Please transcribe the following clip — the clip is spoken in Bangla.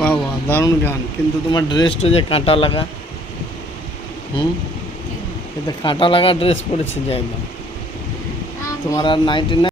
বাহ বাহ, দারুণ গান, কিন্তু তোমার ড্রেসটা যে কাঁটা লাগা। হুম, এটা কাঁটা লাগা ড্রেস পরেছে যে একদম। তোমার আর নাইটি